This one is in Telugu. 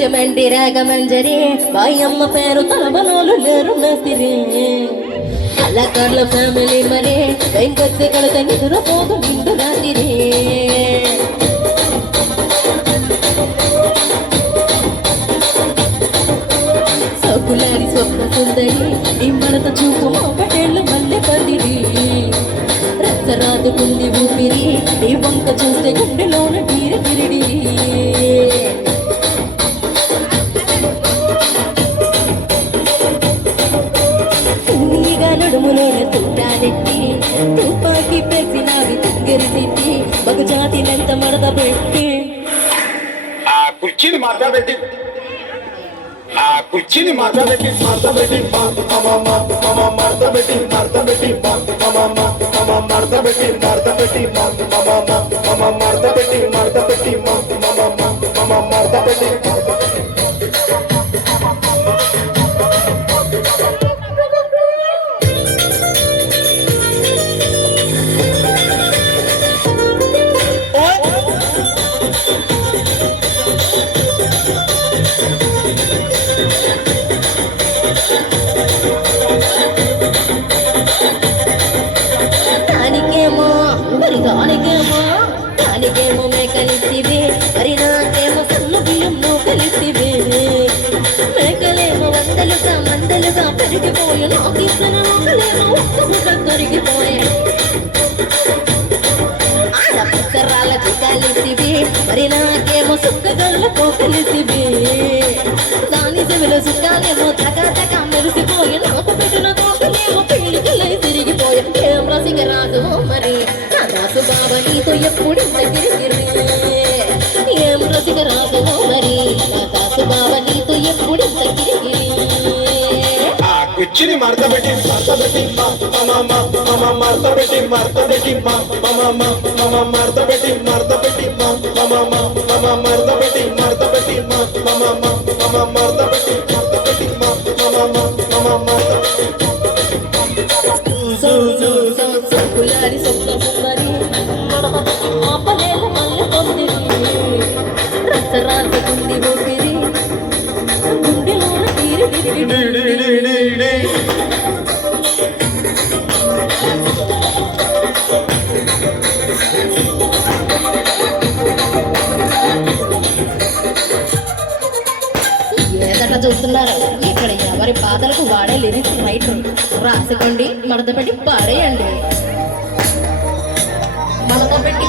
రాజమండ్రి రాగమంజరి బాయమ్మ పేరు తలబనోలు లేరు మేస్తిరి కళాకారుల ఫ్యామిలీ మరి వెంకొచ్చే కడత నిద్రపోదు నిండు రాత్రి సోకులారి స్వప్న సుందరి ఇమ్మడత చూపు ఒకటేళ్ళు మల్లె పందిరి రచ్చరాదుకుంది ఊపిరి ఈ వంక చూస్తే గుండెలోన తీరి తిరిడి నడుములోన తుట్టాలెట్టి తుపాకి పెసినావి దగ్గర తిట్టి ఒక జాతినంత మడత పెట్టి ఆ కుర్చీని మాట్లాడబెట్టి మాట్లాడబెట్టి దానికేమో మేకలిస్తివే మరి నాకేమో సన్న బియ్యం నువ్వు కలిస్తివే మేకలేమో మందలుగా పెరిగిపోయి నాకు ఇస్తున్న మొక్కలేమో ఒక్క కరిగిపోయే ఆడపక్కరాలకు కలిసివే మరి నాకేమో సుక్కగళ్ళతో కలిసివే దాని చెవిలో సుక్కాలేమో తగ మెరిసిపోయి నాకు పెట్టిన కోకలేమో పీలికలై తిరిగిపోయే ఏం రసిక రాజు మరి దాసు బాబా నీతో ఎప్పుడు గిరి ఏం రసిక రాజు మరి దాసు బాబా నీతో ఎప్పుడు గిరి కుర్చీని మడతబెట్టి కులారి సొంత సుందరి ఆపలేల మల్లె పొందిరి రసరాసకుంది ఊపిరి గుండెలోన తీరి ఏదట చూస్తున్నారు ఇక్కడ ఎవరి పాటలకు వాడే లిరిక్స్ రైటర్ రాసుకోండి మడతపెట్టి పాడేయండి మడతపెట్టి